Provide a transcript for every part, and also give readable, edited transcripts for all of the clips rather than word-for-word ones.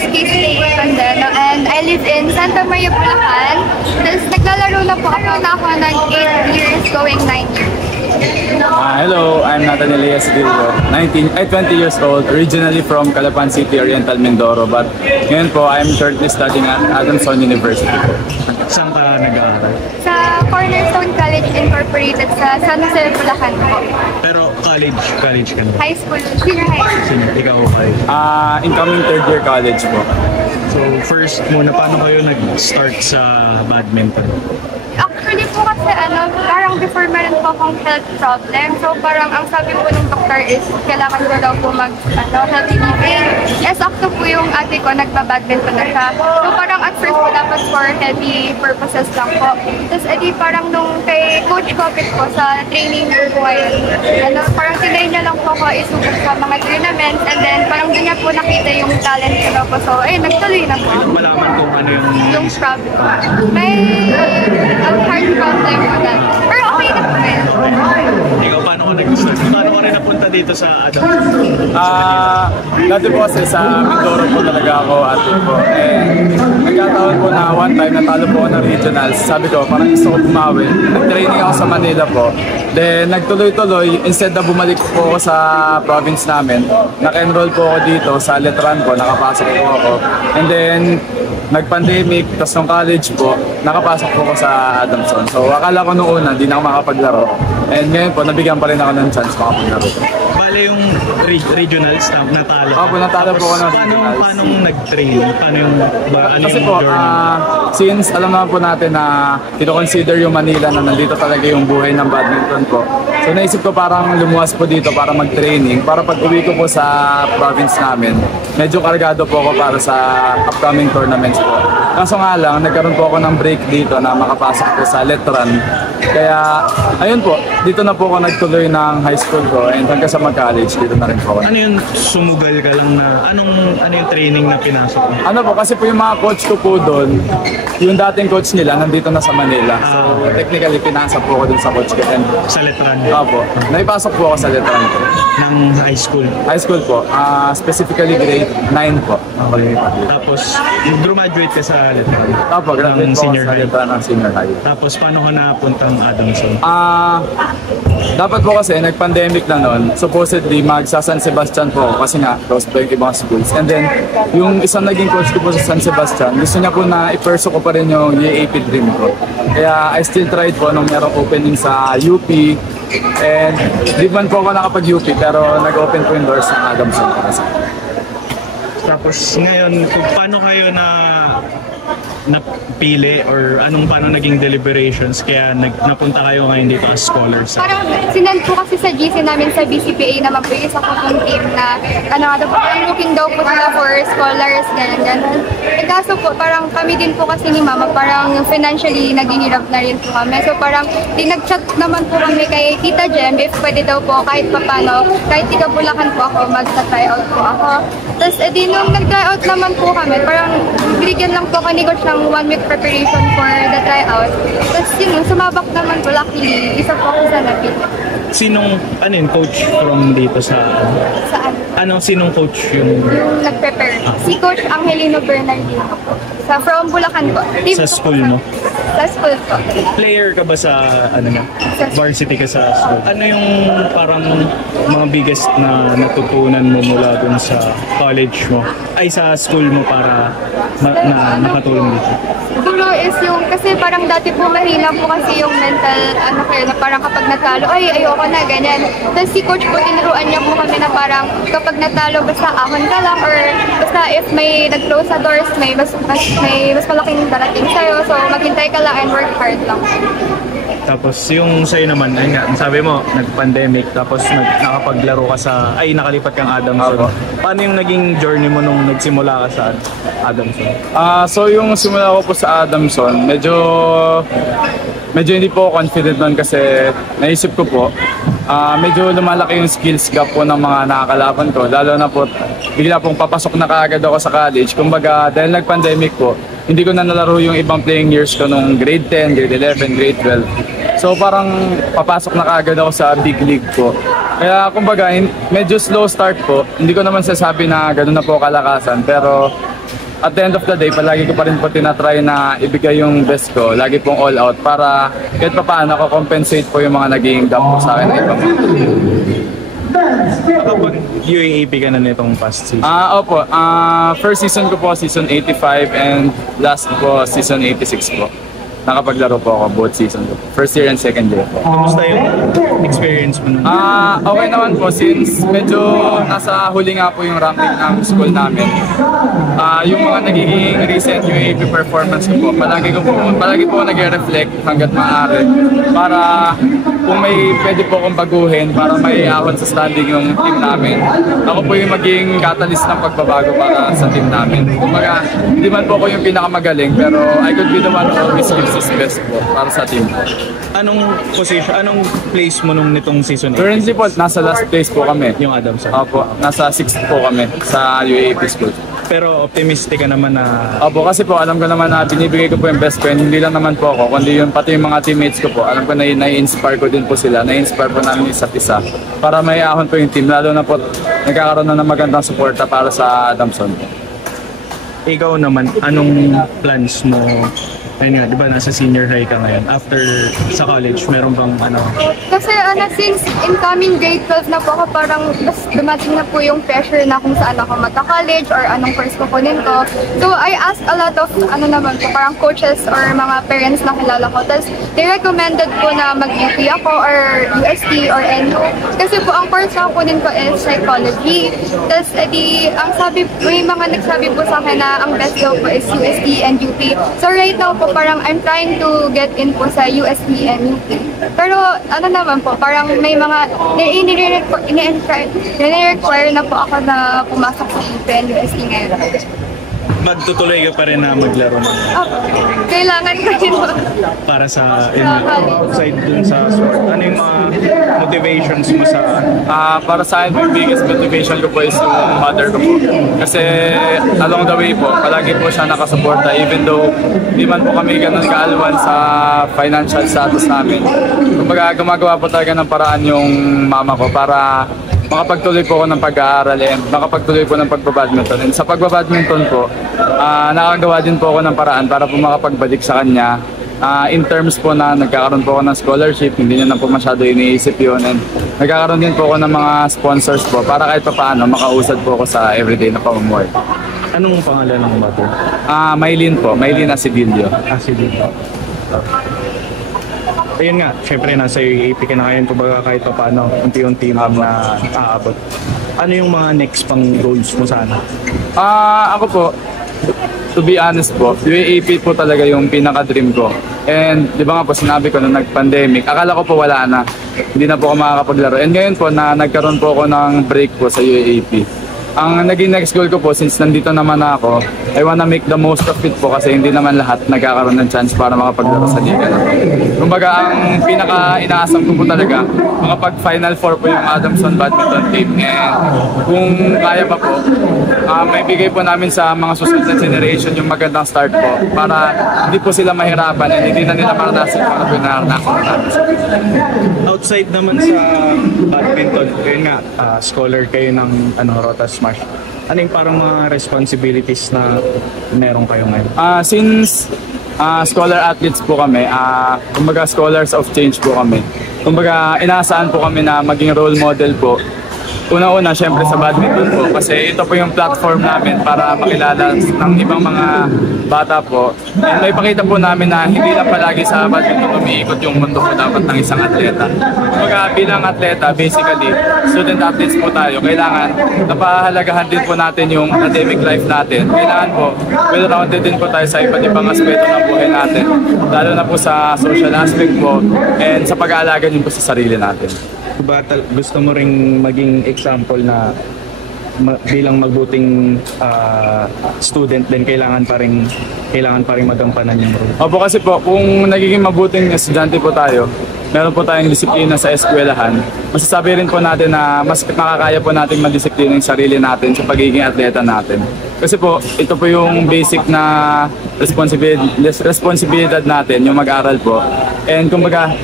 is Casey Pandel and I live in Santa Maria, Bulacan. Tapos naglalaro na po ako ng 8 years going 9 years. Hello, I'm Nathaniel Silva, 20 years old, originally from Calapan City, Oriental Mindoro, but ngayon po I'm currently studying at Adamson University. Saan ka nag-aaral? Sa Cornerstone College Incorporated sa San Jose, Bulacan po. Pero college ka na? High school, senior high school. Sino? Ikaw ba? Incoming third year college po. So first muna, paano kayo nag-start sa badminton? Actually po kasi parang before meron po akong health problem. So parang ang sabi po ng doktor is kailangan ko daw po healthy living. Sakto po yung ate ko nagbabadminton na siya. So parang at first po dapat for healthy purposes lang po. Tapos parang nung kay Coach Kopit po sa training po ngayon, parang tinay niya lang po ako isubok sa mga tournaments and then parang doon niya po nakita yung talent ko po. So nagtuloy na po. Malaman kung ano yung problem ko. May hard problem po dati. Pero okay na po ngayon. Ikaw, paano ka nag-start? Paano ka rin napunta dito sa Adamson? Dati po kasi sa Mindoro po talaga ako ate po. Nagkataon po na one time natalo po ako ng regionals. Sabi ko, parang gusto ko bumawi. Nag-training ako sa Manila po. Then nagtuloy-tuloy, instead na bumalik po ako sa province namin, naka-enroll po ako dito sa Letran po, nakapasok po ako. And then nag-pandemic, tapos nung college po, nakapasok po ako sa Adamson. So akala ko noong una, hindi na ako makapaglaro. And ngayon po, nabigyan pa rin ako ng chance makapaglaro. Bale yung regionals natalo? Opo, natalo po ako ng regionals. Paano nag-train? Paano yung, ano kasi yung po, journey? since alam naman po natin na kino-consider yung Manila na nandito talaga yung buhay ng badminton po. So naisip ko parang lumuwas po dito para mag-training. Para pag uwi ko po sa province namin, medyo kargado po ako para sa upcoming tournaments po. Kaso nga lang, nagkaroon po ako ng break dito na makapasok po sa Letran. Kaya, ayun po, dito na po ako nagtuloy ng high school ko and hanggang sa mag-college, dito na rin po ako. Ano yung sumugal ka lang na, ano yung training na pinasok mo? Ano po, kasi po yung mga coach ko po doon, yung dating coach nila, nandito na sa Manila. So, technically, pinasa po ako dun sa coach ko. And, sa Letran? Opo, naipasok po ako sa Letran po. Ng high school? High school po, specifically grade 9 po. Tapos, graduate ka sa Letran? Opo, graduate po ako sa Letran ng senior high. Tapos, paano ka napuntang Adamson? Dapat po kasi, nag-pandemic na noon, supposedly magsa San Sebastian po ako kasi nga, close po yung ibang schools. And then, yung isang naging coach ko po sa San Sebastian, gusto niya po na i-pursue ko pa rin yung UAAP dream ko. Kaya I still tried po nung merong opening sa UP. And di man po ako nakapag-UP pero nag-open po yung doors ng Adamson kasi. Tapos ngayon, kung paano kayo napili or paano naging deliberations kaya napunta kayo ngayon dito as scholars? Parang sinend po kasi sa GC namin sa BCPA naman po yung isa ko pong team na looking daw po sila for scholars, ganyan. Kaso po parang kami din po kasi ni Mama parang financially naghihirap na rin po kami. So parang nag-chat naman po kami kay Tita Jem if pwede daw po kahit papano, kahit tiga Bulacan po ako, magsa-tryout po ako. Tapos nung nag-tryout naman po kami, parang binigyan lang po ako ni Coach ng 1 week preparation for the tryout. Tapos sumabak naman po, luckily, isa po ako sa napili. Sinong, coach from dito sa... Saan? Sinong coach yung... Yung nag-prepare. Si Coach Angelino Bernardino po. From Bulacan po. Sa school mo? Sa school po. Player ka ba sa, varsity ka sa school? Ano yung parang mga biggest na natutunan mo mula dun sa college mo? Ay, sa school mo para nakatulong dito? Siguro is yung, kasi parang dati po mahina po kasi yung mental, na parang kapag natalo, ay ayoko na, ganyan. Tapos si Coach po, tinuruan niya po kami na parang kapag natalo, basta ahon ka lang or basta if may nag-close sa doors, may mas malaking darating sa'yo. So maghintay ka lang and work hard lang. Tapos yung sa'yo naman, ayun nga, sabi mo, nag-pandemic, tapos nakapaglaro ka nakalipat kang Adamson. Paano yung naging journey mo nung nagsimula ka sa Adamson? So yung simula ko po sa Adamson, medyo hindi po ako confident nun kasi naisip ko po, medyo lumalaki yung skills gap po ng mga nakakalaban ko. Lalo na po, bigla pong papasok na kaagad ako sa college. Kumbaga, dahil nag-pandemic po, hindi ko na nalaro yung ibang playing years ko nung grade 10, grade 11, grade 12. So parang papasok na kaagad ako sa big league po. Kaya kumbaga, medyo slow start po. Hindi ko naman sasabi na gano'n na po kalakasan. Pero at the end of the day, palagi ko pa rin po tinatry na ibigay yung best ko, lagi pong all out para kahit pa paano ako compensate po yung mga naging gap po sa akin na ibang. Kapag UAAP ka na nitong past season? Opo. First season ko po, season 85 and last po, season 86 po. Nakapaglaro po ako both season ko. First year and second year po. Kumusta yung experience mo nun? Okay naman po since medyo nasa huli nga po yung ranking ng school namin. Yung mga nagiging recent UAAP performance ko po, palagi po nag-reflect hanggat maaari para kung may pwede po akong baguhin para may ahon sa standing yung team namin. Ako po yung maging catalyst ng pagbabago para sa team namin. Kumbaga, hindi man po ako yung pinakamagaling pero I could be the one who always gives his best po para sa team. Anong position, anong place mo nung nitong season 8? Currently po, nasa last place po kami. Yung Adamson? Opo, nasa 6th po kami sa UAAP school. Pero optimistic ka naman na... Opo, kasi po alam ko naman na binibigay ko po yung best friend. Hindi lang naman po ako, kundi yung pati yung mga teammates ko po. Alam ko na nai-inspire ko din po sila. Nai-inspire po namin isa't isa. Para may ahon po yung team. Lalo na po nagkakaroon na ng magandang suporta para sa Adamson. Ikaw naman, anong plans mo? Ayun nga, di ba nasa senior high ka ngayon? After sa college, meron bang ano? Kasi since incoming grade 12 na po ako, parang mas dumating na po yung pressure na kung saan ako magka-college or anong course kukunin ko. So I asked a lot of naman po, parang coaches or mga parents na kilala ko. Tapos they recommended po na mag-UP ako or UST or NO. Kasi po ang course na kukunin ko is psychology. Tapos may mga nagsabi po sa akin na ang best daw po is UST and UP. So right now po, parang I'm trying to get in po sa UST and UP. Pero naman po, parang may mga ini-require na po ako na pumasok sa UP and UST ngayon. Magtutuloy ka pa rin na maglaro ng Kailangan ko rin po. para sa outside dun sa sport. Ano yung mga motivations mo sa... Para sa akin, yung biggest motivation ko po is yung mother ko po. Kasi along the way po, palagi po siya nakasuporta even though hindi man po kami ganun kaalwan sa financial status namin. Kumbaga, gumagawa po talaga ng paraan yung mama ko para makapagtuloy po ako ng pag-aaral and makapagtuloy po ng pagbabadminton. And sa pagbabadminton po, nakagawa din po ako ng paraan para po makapagbalik sa kanya. In terms po na nagkakaroon po ako ng scholarship, hindi niya na po masyado iniisip yun. And nagkakaroon din po ako ng mga sponsors po para kahit pa paano makausad po ako sa everyday na pamumuhay. Anong pangalan ng mother? Maylin po, Maylin Asidilio. Asidilio. Ayun nga, syempre nasa UAAP ka na ngayon, kumbaga kahit pa paano, unti-unti mo na aabot. Ano yung mga next pang goals mo sana? Ako po, to be honest po, UAAP po talaga yung pinaka-dream ko. And di ba nga po, sinabi ko na nag-pandemic, akala ko po wala na. Hindi na po ako makakapaglaro. And ngayon po, na nagkaroon po ako ng break po sa UAAP. Ang naging next goal ko po, since nandito naman ako, I wanna make the most of it po kasi hindi naman lahat nagkakaroon ng chance para makapaglaro sa liga. Kumbaga, ang pinaka-inaasam ko po talaga, makapag-Final Four po yung Adamson Badminton Team. And kung kaya pa po, may bigay po namin sa mga susunod na generation yung magandang start po para hindi po sila mahirapan and hindi na nila maranasan kung ano po yung naranasan namin. Outside naman sa badminton, yun nga, scholar kayo ng Rota Smash. Ano yung parang mga responsibilities na meron kayo ngayon? Since scholar athletes po kami, kumbaga scholars of change po kami. Kumbaga inaasahan po kami na maging role model po. Una-una, syempre sa badminton po kasi ito po yung platform namin para makilala ng ibang mga bata po. And may pakita po namin na hindi lang palagi sa badminton umiikot yung mundo po dapat ng isang atleta. Kumbaga bilang atleta, basically, student athletes po tayo. Kailangan napahalagahan din po natin yung academic life natin. Kailangan po, well-rounded din po tayo sa iba't ibang aspeto ng buhay natin. Lalo na po sa social aspect po and sa pag-aalaga din po sa sarili natin. Gusto mo ring maging example na bilang magbuting student din kailangan pa rin magampanan yung role. Opo, kasi po kung nagiging mabuting estudyante po tayo, meron po tayong disiplina sa eskwelahan. Masasabi rin po natin na mas makakaya po natin madisiplina yung sarili natin sa pagiging atleta natin. Kasi po, ito po yung basic na responsibilidad natin, yung mag-aral po. And kumbaga,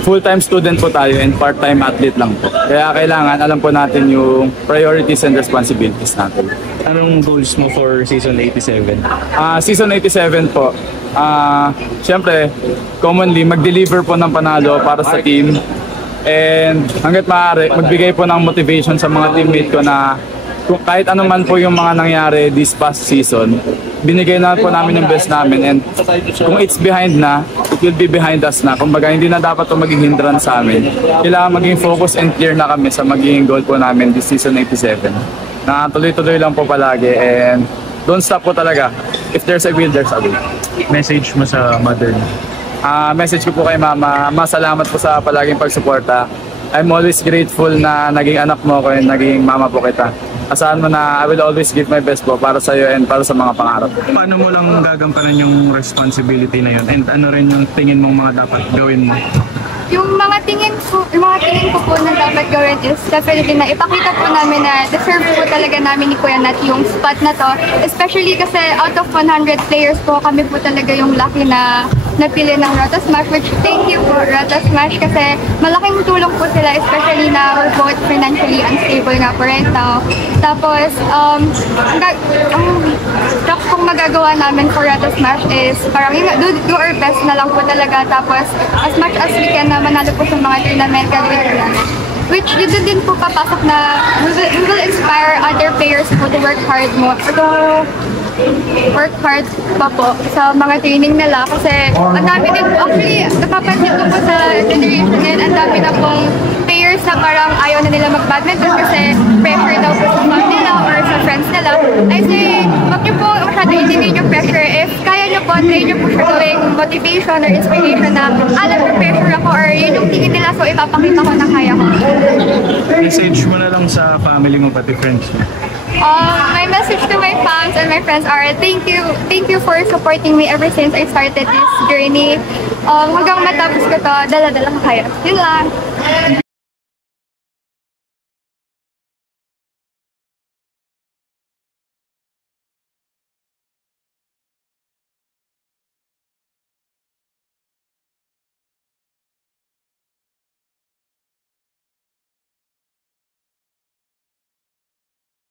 full-time student po tayo and part-time athlete lang po. Kaya kailangan alam po natin yung priorities and responsibilities natin. Anong goals mo for season 87? Season 87 po, siyempre, commonly, mag-deliver po ng panalo para sa team. And hanggat maaari, magbigay po ng motivation sa mga teammate ko na kung kahit ano man po yung mga nangyari this past season, binigay na po namin yung best namin. And kung it's behind na, it will be behind us na. Kumbaga, hindi na dapat ito maging hindrance sa amin. Kailangan maging focus and clear na kami sa magiging goal po namin this season 87. Na tuloy-tuloy lang po palagi and don't stop po talaga. If there's a will, there's a way. Message mo sa mother mo? Message ko po kay Mama, masalamat po sa palaging pagsuporta. I'm always grateful na naging anak mo ko and naging mama po kita. Asahan mo na I will always give my best po para sa iyo and para sa mga pangarap. Paano mo lang gagampanan yung responsibility na yun? And ano rin yung tingin mong mga dapat gawin mo? Yung mga tingin ko po na dapat gawin is definitely na ipakita po namin na deserve po talaga namin ni Kuya Nat yung spot na to. Especially kasi out of 100 players po, kami po talaga yung lucky na napili ng Rota Smash, which thank you po Rota Smash kasi malaking tulong po sila, especially na we're both financially unstable nga po right now. Tapos, kung magagawa namin for Rota Smash is parang do our best na lang po talaga. Tapos, as much as we can na manalo po sa mga tournament, gagawin ko lang. Which dito din po papasok na we will inspire other players po to work hard mo. Work hard pa po sa mga training nila kasi ang dami din po, actually napapansin ko po sa generation ngayon, ang dami na pong players na parang ayaw na nila mag-badminton kasi pressure daw po sa mom nila or sa friends nila. I say, wag niyo po masyado i-delay yung pressure. If kaya niyo po, try niyo po siya gawing motivation or inspiration na alam na pressure ako or yun yung tingin nila, so ipapakita ko na kaya ko. Message mo na lang sa family mo pati friends mo. My message to my fans and my friends are thank you for supporting me ever since I started this journey. Hanggang matapos ko to, dala-dala ko kayo. Yun lang.